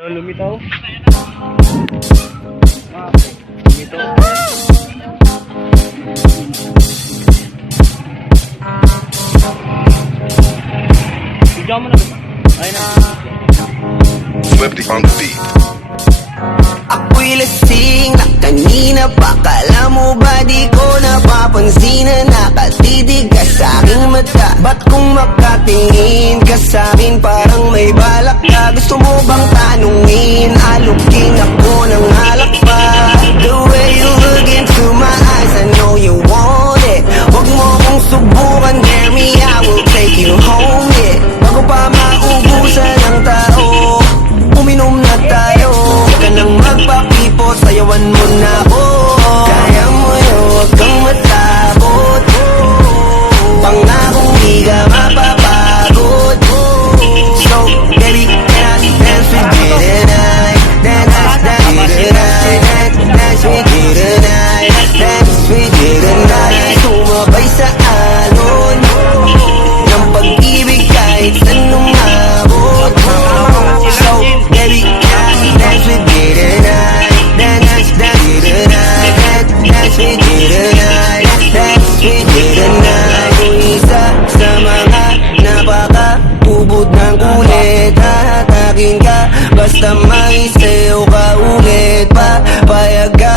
Lumitaw. Lumitaw. Bigyan mo na ba? Ayun na. Swifty on the beat. Ako'y lasing na kanina pa. Kala mo ba di ko napapansin na nakatitig ka sa aking mata? Ba't kung makatingin ka sa'kin parang may balak ka? Gusto mo bang tanungin? Alukin ako ng halak pa. The way you look into my eyes, I know you want it. Huwag mo kong subukan, dare me, I will take you home, yeah. Bago pa maubusan ng tao, uminom na tayo. Huwag ka nang magpapipo, sayawan mo na ako. Kaya mo yun, huwag kang matakot. Pangakong di ka mapapagod. So, baby, can I dance with you tonight? Dance with you tonight. Dance with you tonight. Dance with you tonight. Sumabay sa alon ng pag-ibig kahit anong abot. So, baby, can I dance with you tonight? Dance with you tonight. Dance with you tonight. Dance with you tonight. Kung isa sa mga napaka-ubod ng kulit, hahatakin ka basta